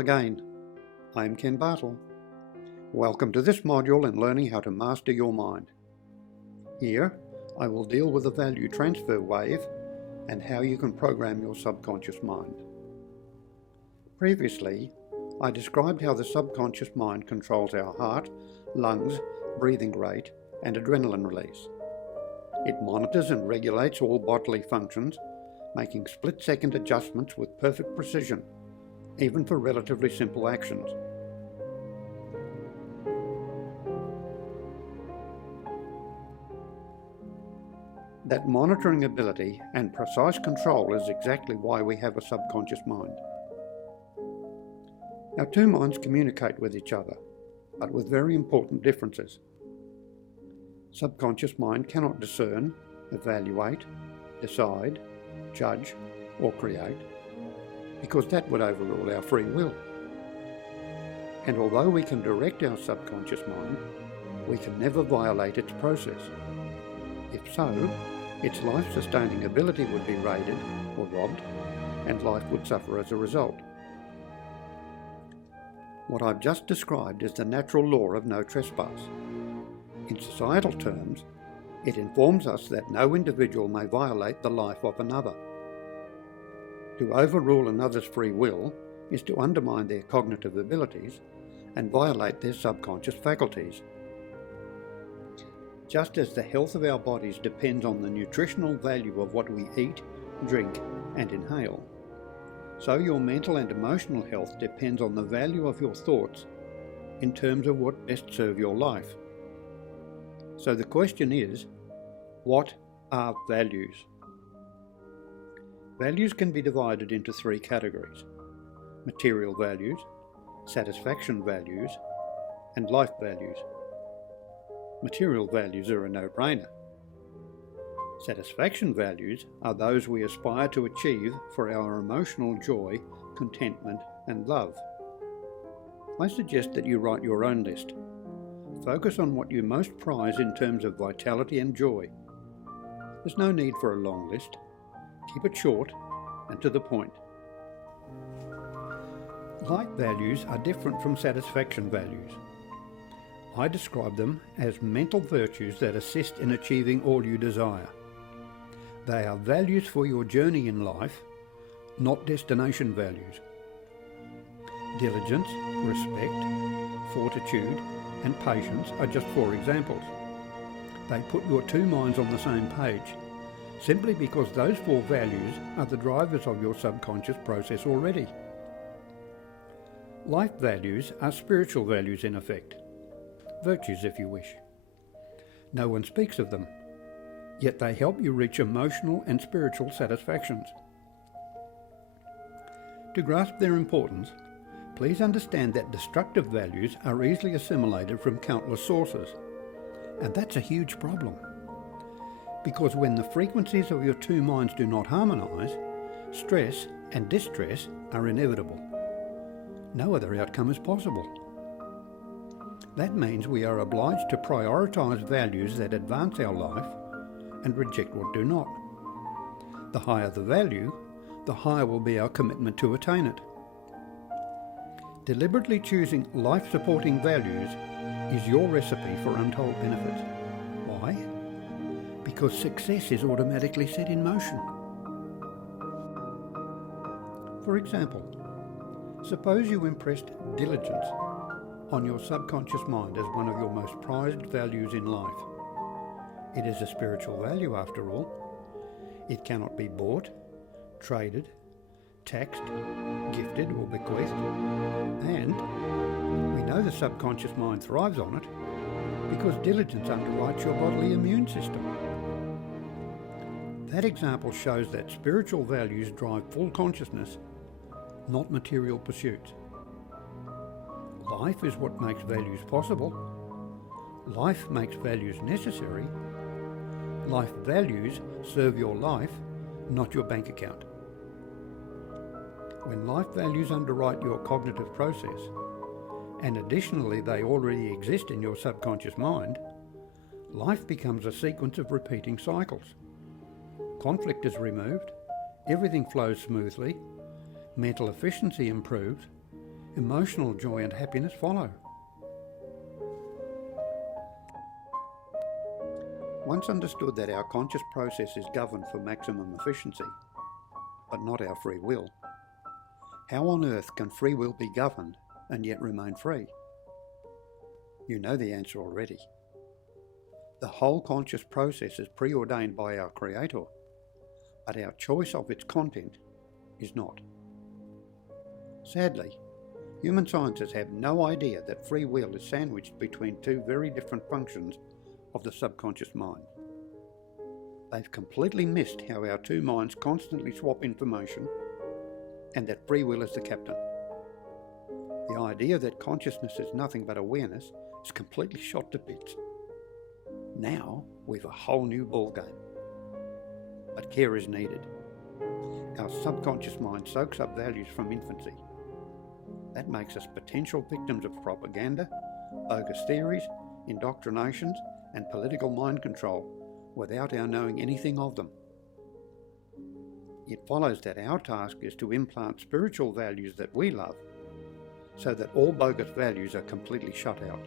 again. I'm Ken Bartle. Welcome to this module in learning how to master your mind. Here, I will deal with the value transfer wave and how you can program your subconscious mind. Previously, I described how the subconscious mind controls our heart, lungs, breathing rate, and adrenaline release. It monitors and regulates all bodily functions, making split-second adjustments with perfect precision, even for relatively simple actions. That monitoring ability and precise control is exactly why we have a subconscious mind. Our two minds communicate with each other, but with very important differences. Subconscious mind cannot discern, evaluate, decide, judge, or create, because that would overrule our free will. And although we can direct our subconscious mind, we can never violate its process. If so, its life-sustaining ability would be raided or robbed, and life would suffer as a result. What I've just described is the natural law of no trespass. In societal terms, it informs us that no individual may violate the life of another. To overrule another's free will is to undermine their cognitive abilities and violate their subconscious faculties. Just as the health of our bodies depends on the nutritional value of what we eat, drink, and inhale, so your mental and emotional health depends on the value of your thoughts in terms of what best serve your life. So the question is, what are values? Values can be divided into three categories: material values, satisfaction values, and life values. Material values are a no-brainer. Satisfaction values are those we aspire to achieve for our emotional joy, contentment, and love. I suggest that you write your own list. Focus on what you most prize in terms of vitality and joy. There's no need for a long list. Keep it short and to the point. Life values are different from satisfaction values. I describe them as mental virtues that assist in achieving all you desire. They are values for your journey in life, not destination values. Diligence, respect, fortitude, and patience are just four examples. They put your two minds on the same page, simply because those four values are the drivers of your subconscious process already. Life values are spiritual values in effect. Virtues, if you wish. No one speaks of them, yet they help you reach emotional and spiritual satisfactions. To grasp their importance, please understand that destructive values are easily assimilated from countless sources, and that's a huge problem. Because when the frequencies of your two minds do not harmonize, stress and distress are inevitable. No other outcome is possible. That means we are obliged to prioritize values that advance our life and reject what do not. The higher the value, the higher will be our commitment to attain it. Deliberately choosing life-supporting values is your recipe for untold benefits. Why? Because success is automatically set in motion. For example, suppose you impressed diligence on your subconscious mind as one of your most prized values in life. It is a spiritual value after all. It cannot be bought, traded, taxed, gifted, or bequeathed. And we know the subconscious mind thrives on it because diligence underwrites your bodily immune system. That example shows that spiritual values drive full consciousness, not material pursuits. Life is what makes values possible. Life makes values necessary. Life values serve your life, not your bank account. When life values underwrite your cognitive process, and additionally they already exist in your subconscious mind, life becomes a sequence of repeating cycles. Conflict is removed, everything flows smoothly, mental efficiency improves, Emotional joy and happiness follow. Once understood that our conscious process is governed for maximum efficiency, but not our free will, how on earth can free will be governed and yet remain free? You know the answer already. The whole conscious process is preordained by our Creator, but our choice of its content is not. Sadly, human scientists have no idea that free will is sandwiched between two very different functions of the subconscious mind. They've completely missed how our two minds constantly swap information and that free will is the captain. The idea that consciousness is nothing but awareness is completely shot to bits. Now we've a whole new ballgame. But care is needed. Our subconscious mind soaks up values from infancy. That makes us potential victims of propaganda, bogus theories, indoctrinations, and political mind control without our knowing anything of them. It follows that our task is to implant spiritual values that we love, so that all bogus values are completely shut out.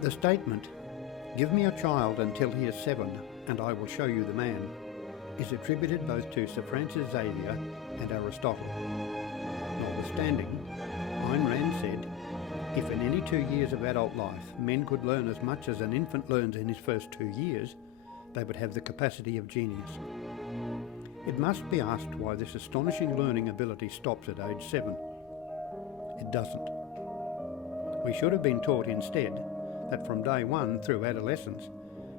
The statement, "Give me a child until he is 7 and I will show you the man," is attributed both to Sir Francis Xavier and Aristotle. Notwithstanding, Ayn Rand said, if in any 2 years of adult life men could learn as much as an infant learns in his first 2 years, they would have the capacity of genius. It must be asked why this astonishing learning ability stops at age 7. It doesn't. We should have been taught instead that from day 1 through adolescence,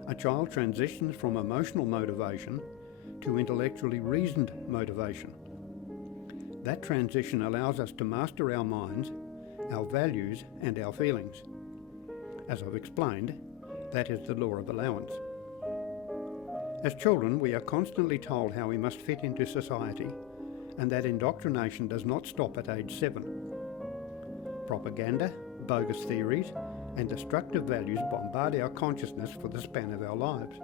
a child transitions from emotional motivation to intellectually reasoned motivation. That transition allows us to master our minds, our values and our feelings. As I've explained, that is the law of allowance. As children, we are constantly told how we must fit into society, and that indoctrination does not stop at age 7. Propaganda, bogus theories, and destructive values bombard our consciousness for the span of our lives.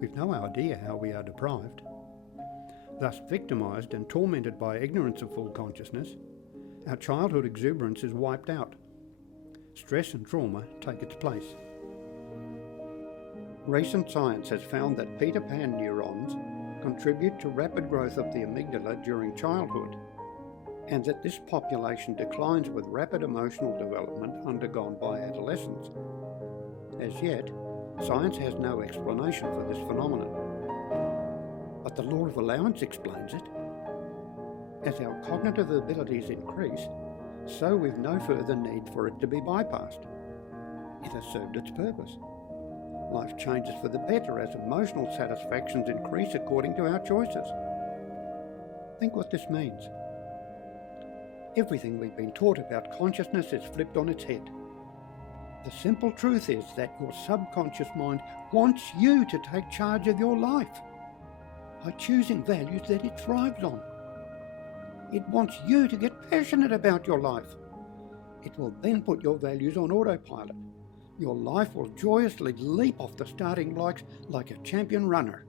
We've no idea how we are deprived. Thus, victimised and tormented by ignorance of full consciousness, our childhood exuberance is wiped out. Stress and trauma take its place. Recent science has found that Peter Pan neurons contribute to rapid growth of the amygdala during childhood, and that this population declines with rapid emotional development undergone by adolescents. As yet, science has no explanation for this phenomenon. But the law of allowance explains it. As our cognitive abilities increase, so we've no further need for it to be bypassed. It has served its purpose. Life changes for the better as emotional satisfactions increase according to our choices. Think what this means. Everything we've been taught about consciousness is flipped on its head. The simple truth is that your subconscious mind wants you to take charge of your life by choosing values that it thrives on. It wants you to get passionate about your life. It will then put your values on autopilot. Your life will joyously leap off the starting blocks like a champion runner.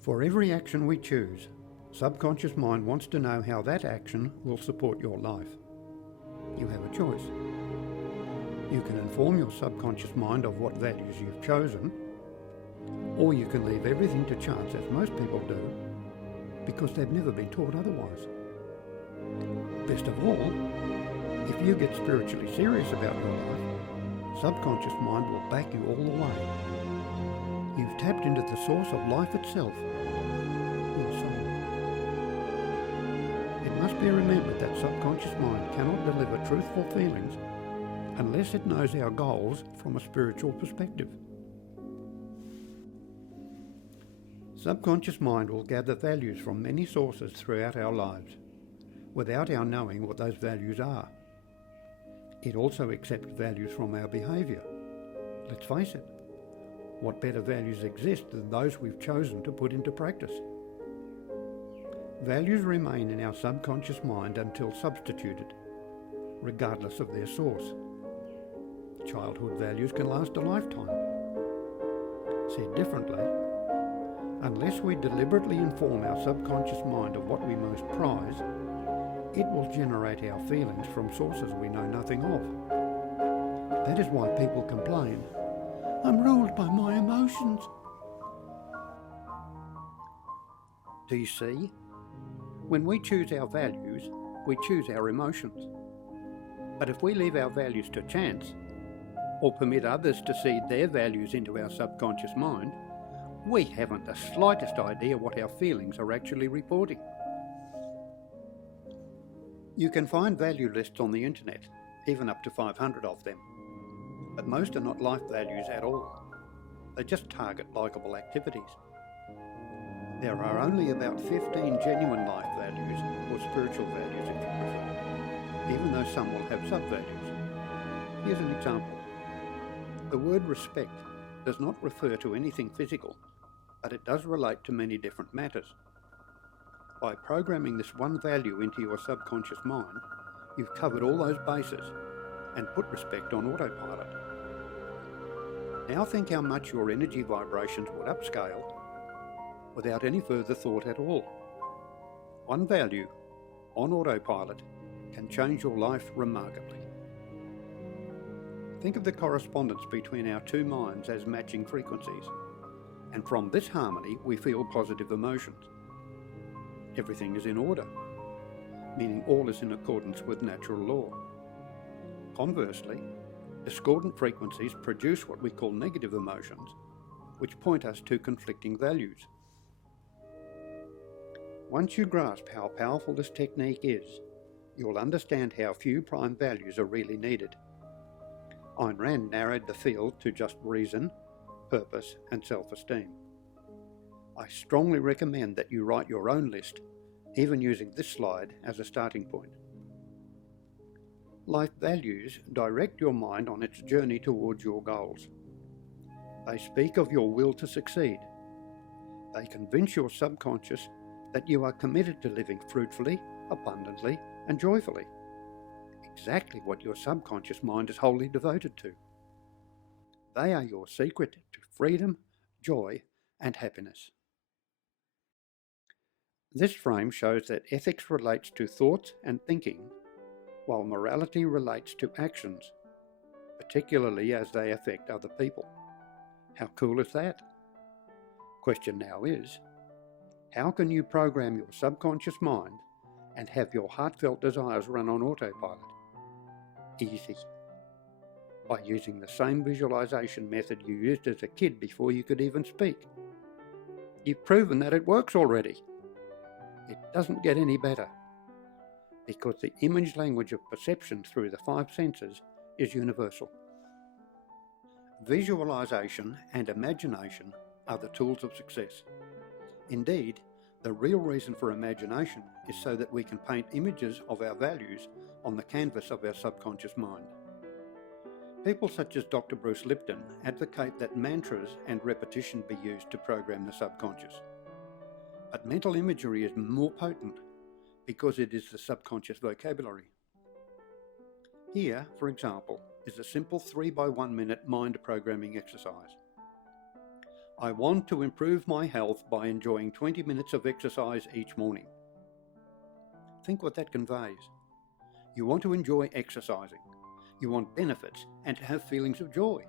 For every action we choose, subconscious mind wants to know how that action will support your life. You have a choice. You can inform your subconscious mind of what values you've chosen, or you can leave everything to chance as most people do, because they've never been taught otherwise. Best of all, if you get spiritually serious about your life, subconscious mind will back you all the way. You've tapped into the source of life itself, your soul. It must be remembered that subconscious mind cannot deliver truthful feelings unless it knows our goals from a spiritual perspective. Subconscious mind will gather values from many sources throughout our lives, without our knowing what those values are. It also accepts values from our behaviour. Let's face it, what better values exist than those we've chosen to put into practice? Values remain in our subconscious mind until substituted, regardless of their source. Childhood values can last a lifetime. Said differently, Unless we deliberately inform our subconscious mind of what we most prize, it will generate our feelings from sources we know nothing of. That is why people complain, "I'm ruled by my emotions." Do you see? When we choose our values, we choose our emotions. But if we leave our values to chance, or permit others to seed their values into our subconscious mind, we haven't the slightest idea what our feelings are actually reporting. You can find value lists on the internet, even up to 500 of them. But most are not life values at all. They just target likeable activities. There are only about 15 genuine life values or spiritual values if you prefer, even though some will have sub-values. Here's an example. The word respect does not refer to anything physical, but it does relate to many different matters. By programming this one value into your subconscious mind, you've covered all those bases and put respect on autopilot. Now think how much your energy vibrations would upscale without any further thought at all. One value, on autopilot, can change your life remarkably. Think of the correspondence between our two minds as matching frequencies, and from this harmony we feel positive emotions. Everything is in order, meaning all is in accordance with natural law. Conversely, discordant frequencies produce what we call negative emotions, which point us to conflicting values. Once you grasp how powerful this technique is, you'll understand how few prime values are really needed. Ayn Rand narrowed the field to just reason, purpose, and self-esteem. I strongly recommend that you write your own list, even using this slide as a starting point. Life values direct your mind on its journey towards your goals. They speak of your will to succeed. They convince your subconscious that you are committed to living fruitfully, abundantly, and joyfully. Exactly what your subconscious mind is wholly devoted to. They are your secret to freedom, joy, and happiness. This frame shows that ethics relates to thoughts and thinking, while morality relates to actions, particularly as they affect other people. How cool is that? Question now is, how can you program your subconscious mind and have your heartfelt desires run on autopilot? Easy. By using the same visualization method you used as a kid before you could even speak. You've proven that it works already. It doesn't get any better, because the image language of perception through the five senses is universal. Visualization and imagination are the tools of success. Indeed, the real reason for imagination is so that we can paint images of our values on the canvas of our subconscious mind. People such as Dr. Bruce Lipton advocate that mantras and repetition be used to program the subconscious. But mental imagery is more potent because it is the subconscious vocabulary. Here, for example, is a simple 3x1 minute mind programming exercise. I want to improve my health by enjoying 20 minutes of exercise each morning. Think what that conveys. You want to enjoy exercising. You want benefits and to have feelings of joy.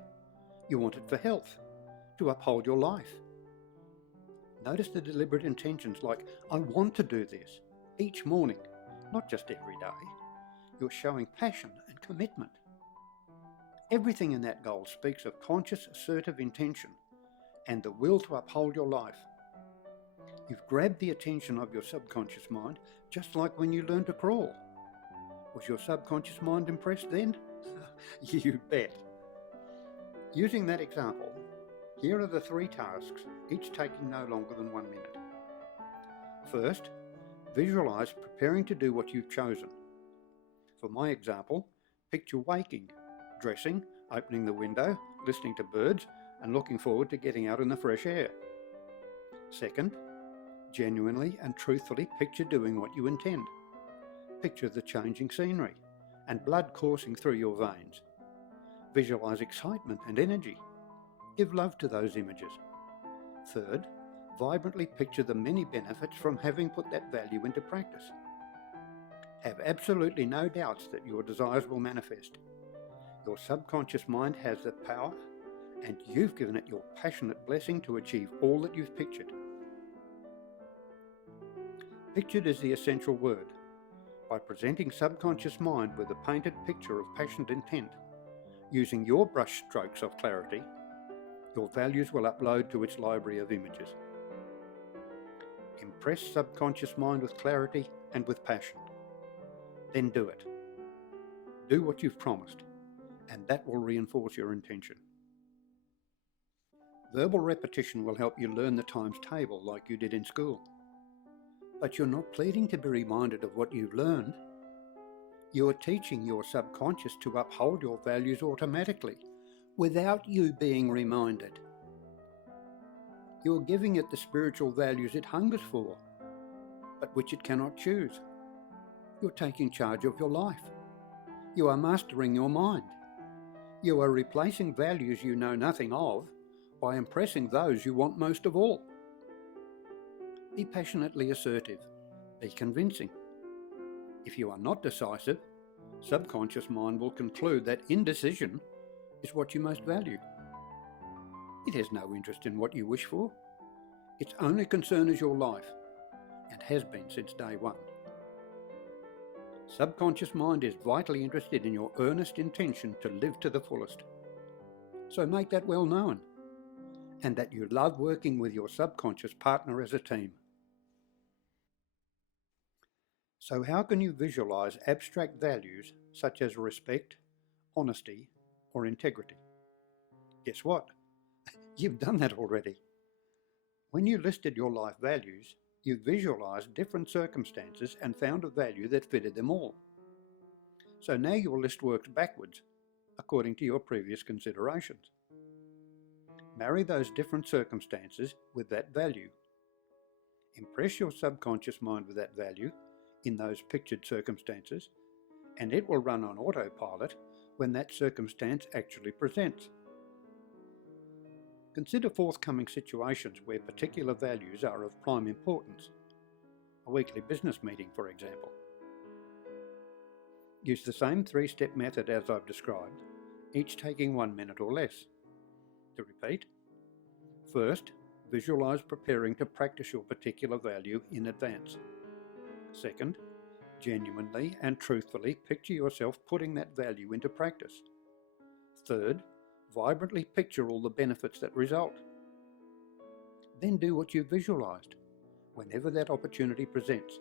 You want it for health, to uphold your life. Notice the deliberate intentions like, I want to do this, each morning, not just every day. You're showing passion and commitment. Everything in that goal speaks of conscious, assertive intention and the will to uphold your life. You've grabbed the attention of your subconscious mind, just like when you learned to crawl. Was your subconscious mind impressed then? You bet. Using that example, here are the 3 tasks, each taking no longer than 1 minute. First, visualize preparing to do what you've chosen. For my example, picture waking, dressing, opening the window, listening to birds, and looking forward to getting out in the fresh air. Second, genuinely and truthfully picture doing what you intend. Picture the changing scenery and blood coursing through your veins. Visualize excitement and energy. Give love to those images. Third, Vibrantly picture the many benefits from having put that value into practice. Have absolutely no doubts that your desires will manifest. Your subconscious mind has the power, and you've given it your passionate blessing to achieve all that you've pictured. Pictured is the essential word. By presenting subconscious mind with a painted picture of passionate intent, using your brush strokes of clarity, your values will upload to its library of images. Impress subconscious mind with clarity and with passion. Then do it. Do what you've promised, and that will reinforce your intention. Verbal repetition will help you learn the times table like you did in school. But you're not pleading to be reminded of what you've learned. You are teaching your subconscious to uphold your values automatically, without you being reminded. You are giving it the spiritual values it hungers for, but which it cannot choose. You're taking charge of your life. You are mastering your mind. You are replacing values you know nothing of by impressing those you want most of all. Be passionately assertive. Be convincing. If you are not decisive, subconscious mind will conclude that indecision is what you most value. It has no interest in what you wish for. Its only concern is your life, and has been since day one. Subconscious mind is vitally interested in your earnest intention to live to the fullest. So make that well known, and that you love working with your subconscious partner as a team. So how can you visualize abstract values such as respect, honesty, or integrity? Guess what? You've done that already. When you listed your life values, you visualized different circumstances and found a value that fitted them all. So now your list works backwards, according to your previous considerations. Marry those different circumstances with that value. Impress your subconscious mind with that value in those pictured circumstances, and it will run on autopilot when that circumstance actually presents. Consider forthcoming situations where particular values are of prime importance. A weekly business meeting, for example. Use the same three-step method as I've described, each taking 1 minute or less. To repeat, first, visualize preparing to practice your particular value in advance. Second, genuinely and truthfully picture yourself putting that value into practice. Third, vibrantly picture all the benefits that result. Then do what you've visualized, whenever that opportunity presents.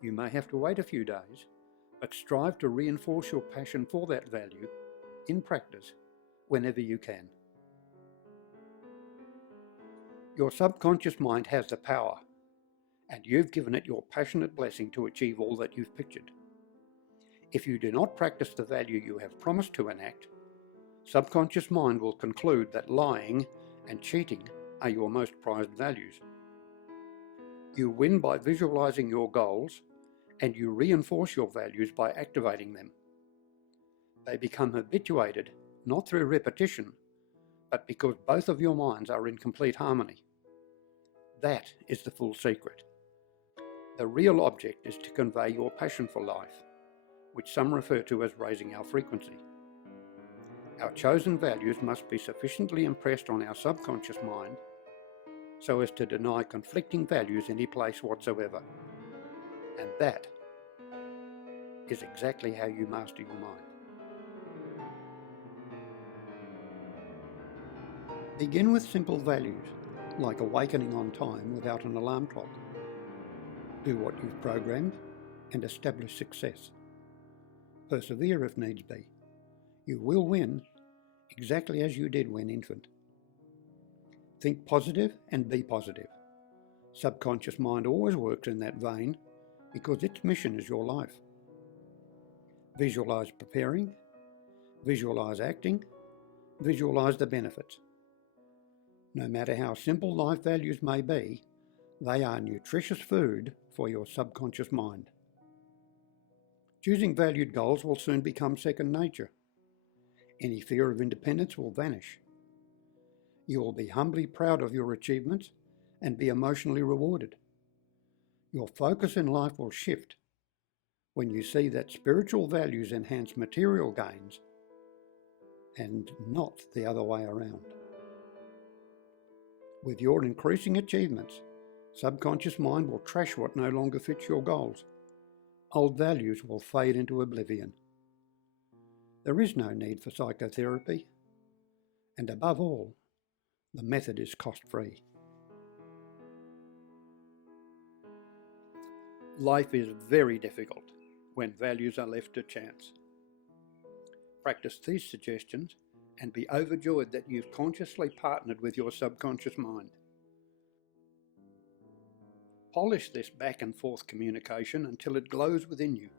You may have to wait a few days, but strive to reinforce your passion for that value in practice whenever you can. Your subconscious mind has the power, and you've given it your passionate blessing to achieve all that you've pictured. If you do not practice the value you have promised to enact, subconscious mind will conclude that lying and cheating are your most prized values. You win by visualizing your goals, and you reinforce your values by activating them. They become habituated, not through repetition, but because both of your minds are in complete harmony. That is the full secret. The real object is to convey your passion for life, which some refer to as raising our frequency. Our chosen values must be sufficiently impressed on our subconscious mind so as to deny conflicting values any place whatsoever. And that is exactly how you master your mind. Begin with simple values, like awakening on time without an alarm clock. Do what you've programmed and establish success. Persevere if needs be. You will win exactly as you did when infant. Think positive and be positive. Subconscious mind always works in that vein because its mission is your life. Visualize preparing, visualize acting, visualize the benefits. No matter how simple life values may be, they are nutritious food for your subconscious mind. Choosing valued goals will soon become second nature. Any fear of independence will vanish. You will be humbly proud of your achievements and be emotionally rewarded. Your focus in life will shift when you see that spiritual values enhance material gains and not the other way around. With your increasing achievements, subconscious mind will trash what no longer fits your goals. Old values will fade into oblivion. There is no need for psychotherapy, and above all, the method is cost-free. Life is very difficult when values are left to chance. Practice these suggestions and be overjoyed that you've consciously partnered with your subconscious mind. Polish this back and forth communication until it glows within you.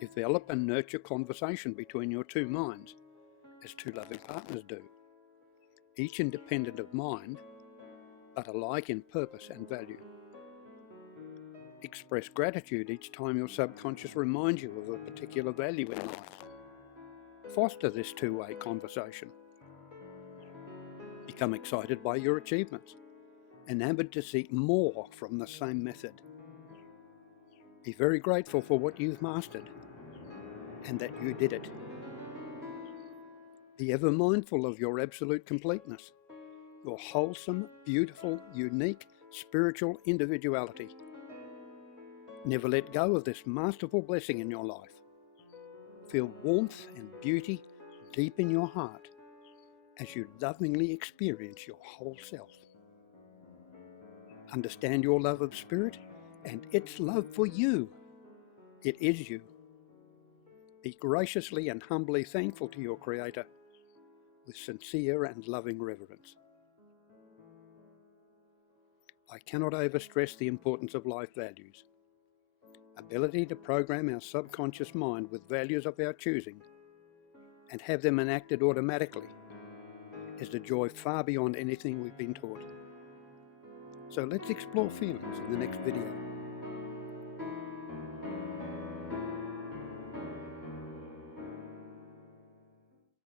Develop and nurture conversation between your two minds, as two loving partners do, each independent of mind, but alike in purpose and value. Express gratitude each time your subconscious reminds you of a particular value in life. Foster this two-way conversation. Become excited by your achievements, enamored to seek more from the same method. Be very grateful for what you've mastered and that you did it. Be ever mindful of your absolute completeness, your wholesome, beautiful, unique, spiritual individuality. Never let go of this masterful blessing in your life. Feel warmth and beauty deep in your heart as you lovingly experience your whole self. Understand your love of spirit and its love for you. It is you. Be graciously and humbly thankful to your Creator with sincere and loving reverence. I cannot overstress the importance of life values. Ability to program our subconscious mind with values of our choosing and have them enacted automatically is a joy far beyond anything we've been taught. So let's explore feelings in the next video.